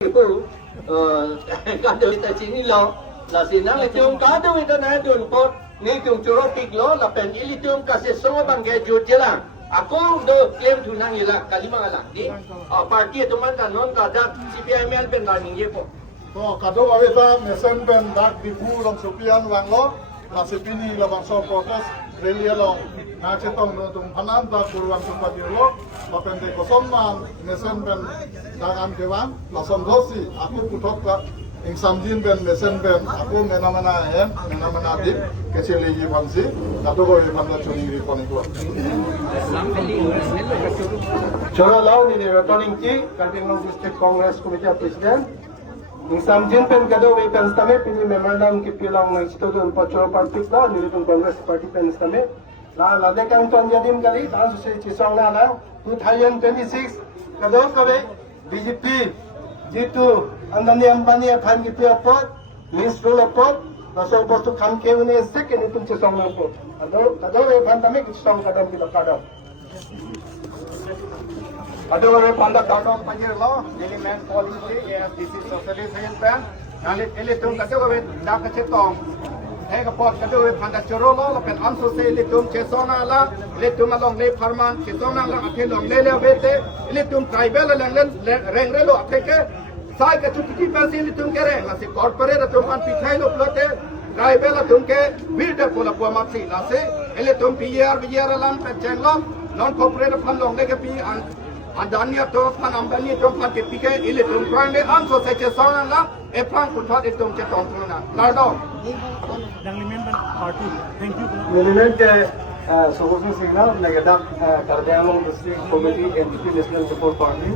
Kado ita sini lo, la sinang itong kado ita na doon po, ni itong churotik lo, la pen ilitong kasi songo bangge jujela. Ako do claim tunang ila kalima ala di, parti itu man kanon kada CPIML pen running ye po. So kado awita mesen ben dak di pu long supian wang lo, la sepini la bang so proses relia lo. Na cetong no tung panan da kurwang supa di lo, la pen de kosom man mesen ben dak am kewan, la som dosi aku putok ka ing samjin ben mesen ben aku menamana dip kecil lagi pansi, kado ko ye panda chuni ri poni ko. Chora lao ni returning ki Kartinglong District Congress Committee President. Ing samjin pen kado we pen stame pini memorandum ki pilang ng instituto pa chora party la ni itong Congress Party pen stame. La dekang ton yadim kali dan susi chisong na lang 2026 kado kabe BJP jitu andani ambani pan ki piapot ministro lapot Nasong posto kam ke une second itong chisong na po. Kado we pan tame ki chisong kadam kita kadam. Adawari panda kadam panjir lo, element policy AFDC society sayan pen, nalit elitum kadawari dak cetong. Ega pot kadawari panda choro lo, pen amso se elitum chesona la, elitum along le farman, chesona la aphe long le bete, elitum tribal lang rengre lo aphe sai ka chuki pensi elitum kere, nasi corporate atum an pichai lo plote, tribal atum ke builder pola puamapsi nasi, elitum PR alam pen lo, non corporate pan long le ke pi an Adanya to pan ambani to pan tipike ile tum prande am so se chesona la e pan kuthot itum che tom tuna lardo Dangli party. Thank you. Milinan ke Sogosu Singna negadak Kardialong District Committee NDP National Support Party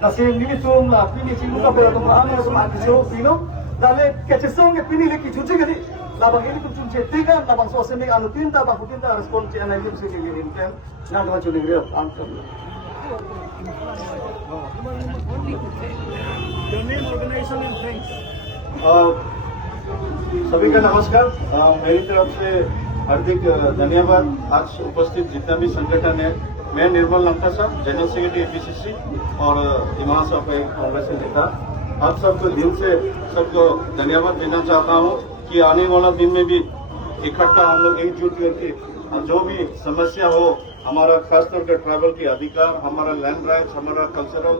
nasi nili tum la pini simu ka pera tum ram na sama adiso pino dale ke chesong ke pini le ki chuchi gadi labang ini tum che tiga labang so se me anu tinta bang tinta respond che anai se ke yin ken nang ma chuning re am Your name, organization, and thanks. सभी का नमस्कार। मेरी तरफ से हार्दिक धन्यवाद। आज उपस्थित जितना भी संगठन है, मैं निर्मल लंका साहब, जनरल सेक्रेटरी एपीसीसी और इमाम साहब एक कांग्रेस के नेता, आप सबको दिल से सबको धन्यवाद देना चाहता हूं कि आने वाला दिन में भी इकट्ठा हम लोग एकजुट करके जो भी समस्या हो, हमारा खासतौर पर ट्राइबल के अधिकार, हमारा लैंड राइट्स, हमारा कल्चरल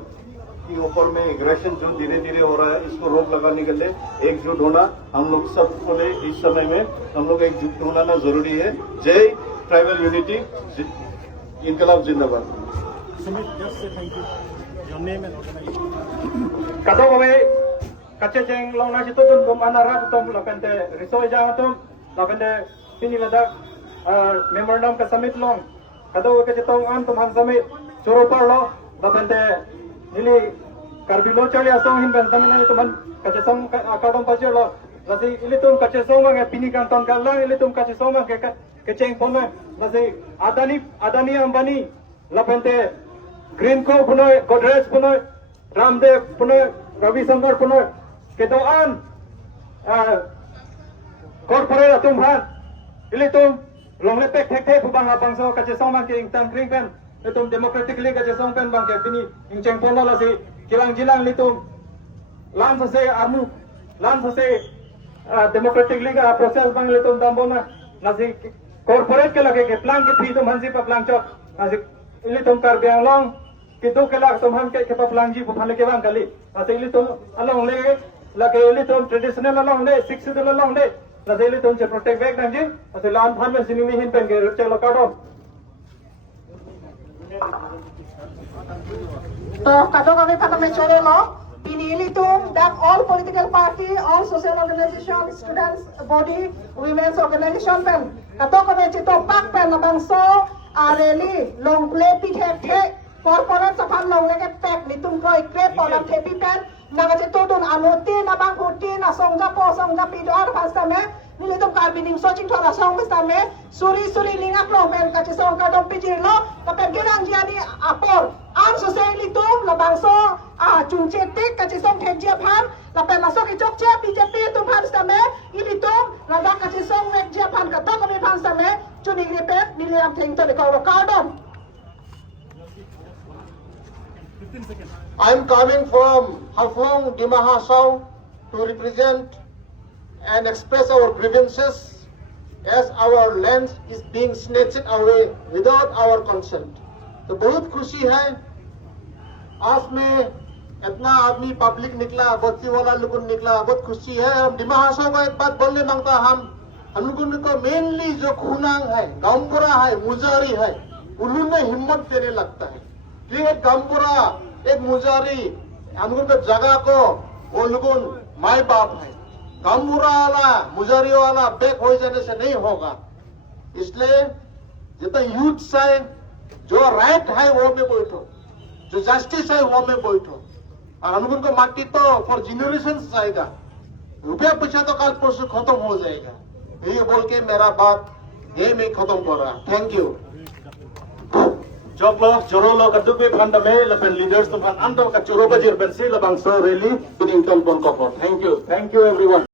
के ऊपर में एग्रेशन जो धीरे धीरे हो रहा है, इसको रोक लगाने के लिए एकजुट होना हम लोग सबको लिए इस समय में हम लोग एकजुट होना जरूरी है। जय ट्राइबल यूनिटी, इनकलाब जिंदाबाद। Sumit, just say thank you. Your name and organization. Kado kami kache cheng long na chito dun kum anara tum lapente risoy jang tum lapente pini ladak memorandum ka summit long kado ka chitong an tum han summit choro par lo lapente nili karbilo chali asong hin ben tamin tuman kache song akadong pajir lo lasi ilitum kache song ang pini kan ton kalang ilitum kache song ang ke cheng pona lasi adani ambani lapente green co punoy godrej punoy Ramdev punoy Ravi Shankar punoy kedoan corporate atum han ilitum longle pek thek bang abang so kache song mang ke ingtang kring pen itum democratic league kache song pen bang ke bini ingcheng pona la si kilang jilang litum lan se armu lan se democratic league a process bang litum dambona na si corporate ke lage ke plan ke thi tum hansi pa plan chok na si ilitum kar biang long kitu ke lag tum han ke pa plan ji phale ke bang kali na si ilitum along le lage ilitum traditional along le six de along le na si ilitum che protect back dang ji na si lan phan me sinimi hin pen ke chelo kadom तो कदों कभी पता में चले लो pinili tum that all political party, all social organization, students body, women's organization pen kato kami chito pak pen labang so areli long play pithe corporate sapan long leke pek litum koi crepe polam tepi pen naga chito dun anuti na bang huti na songja pido ar phasta me nilitum karbining so ching thora song basta me suri lingak lo men kachi song kadom pijir lo kapen girang jiani apor am so se litum labang so chungchetik kachi song thejia phan lapen masok ichok che BJP tum phan stame ilitum ladak kachi song mek jia phan kato kami phan stame chuning ripet niliam theng to de ko kadom 15 seconds. I'm coming from Hafong, Dimahasau to represent and express our grievances as our land is being snatched away without our consent. तो बहुत खुशी है आज में इतना आदमी public निकला, बच्ची वाला लोग निकला, बहुत खुशी है। हम डिमाहासाव को एक बात बोलने मांगता, हम लोगों को मेनली जो खुनांग है, गांवपुरा है, मुजारी है, उन्होंने हिम्मत देने लगता है कि एक गांवपुरा, एक मुजारी, हम लोगों को जगह को वो लोगों माई बाप है। गांवपुरा वाला, मुजारी वाला बैक हो जाने से नहीं होगा। इसलिए जितना यूथ है, जो राइट है वो में बैठो, जो जस्टिस है वो में बैठो। और हम लोगों को माटी तो फॉर जनरेशन आएगा, रुपया पैसा तो काल परसों खत्म हो जाएगा। यही बोल के मेरा बात यही में खत्म कर रहा। Thank you. Joglo, Jorolo, Kadupi, Pandame, Lapen leaders to Pan Ando, Kachuroba, Jirbensi, Labangso, Rally, Pinington, Bonkopor. Thank you everyone.